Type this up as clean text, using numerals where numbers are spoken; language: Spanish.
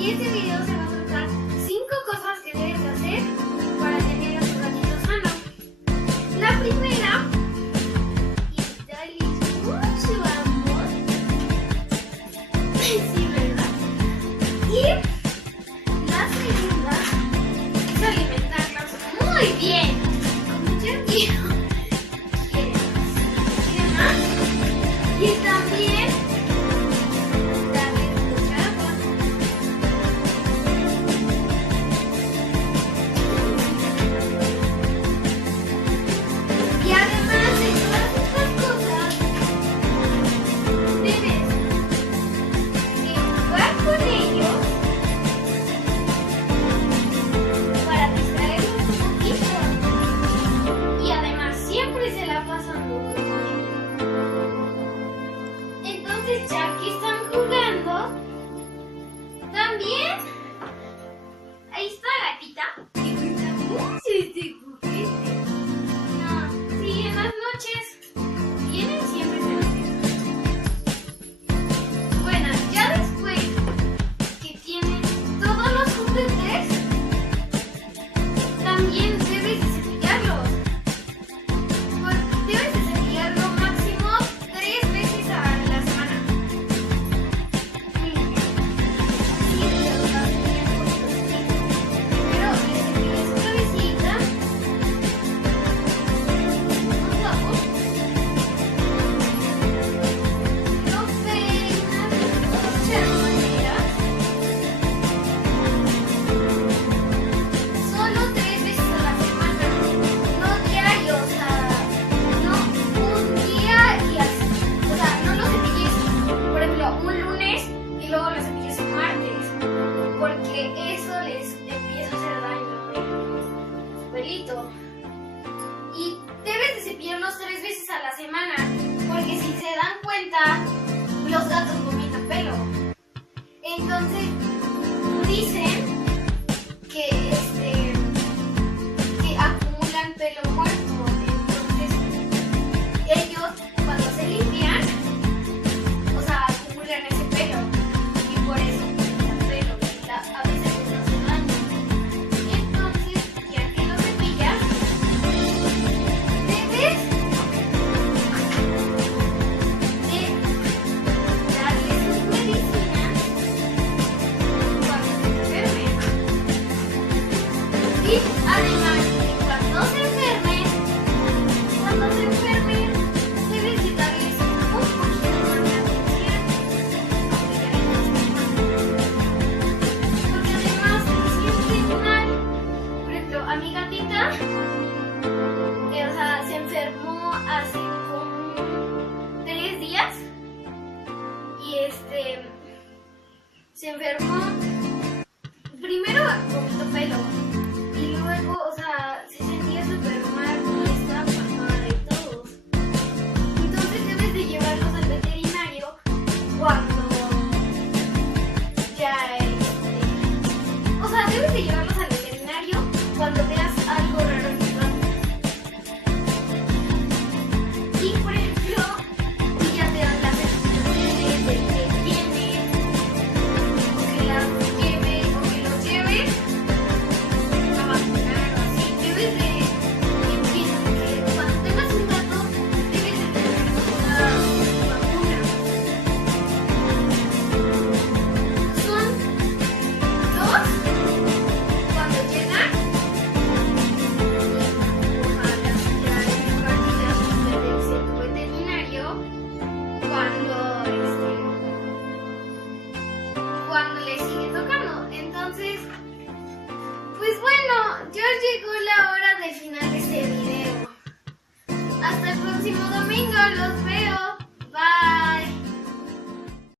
Y este video se va a tratar 5 cosas que debes hacer para tener a tu gatito sano. La primera es darle mucho amor. Sí, ¿verdad? Y la segunda es alimentarlos muy bien. Como yo quiero. ¿Quieren más? Y también darles mucha agua. Y además de todas estas cosas, debes jugar con ellos para distraerlos un poquito. Y además siempre se la pasan jugando. Entonces, ya que están jugando, también ahí está gatita. ¿Te gusta mucho este juguete? No, sí, en las noches vienen siempre se los quedan. Bueno, ya después que tienes todos los juguetes, también debes de cepillarlos. Debes de cepillarlo máximo 3 veces a la semana. Sí, pero también primero le cepillas su cabecita, los ojos, lo peinas de muchas maneras. Solo 3 veces a la semana, no diario, o sea, no un día y así. O sea, no lo cepilles, por ejemplo, un lunes y luego lo cepilles un martes, porque eso les empieza a hacer daño al pelito. Y debes de cepillarlos 3 veces a la semana, porque si se dan cuenta, los gatos vomitan pelo. Entonces, dicen que que acumulan pelo muerto. Entonces, ellos cuando se limpian, o sea, acumulan ese pelo y por eso acumulan pelo y a veces les hace daño. Entonces, ya que lo cepillas, debes de darle sus medicinas cuando se enfermen. Y además, cuando se enfermen, debes de darles un poquito más de atención, aunque ya les estés mal. Porque además se sienten mal. Por ejemplo, a mi gatita, o sea, se enfermó hace como 3 días y se enfermó. Primero vomitó pelo y luego, o sea, se sentía súper mal y estaba pasada de todos. Entonces debes de llevarlos al veterinario cuando ya o sea, debes de llevarlos al veterinario cuando veas algo raro en tu gato. Y por ejemplo, si ya te dan las explicaciones de que tiene, o que las lleve, o que los lleves a vacunar o así, debes de que cuando tengas un gato, debes de tener una vacuna. Son 2 cuando llegan y ojalá ya en partidas te dice tu veterinario cuando le sigue tocando. Entonces, pues bueno, ya llegó la hora del final de este video. Hasta el próximo domingo, los veo.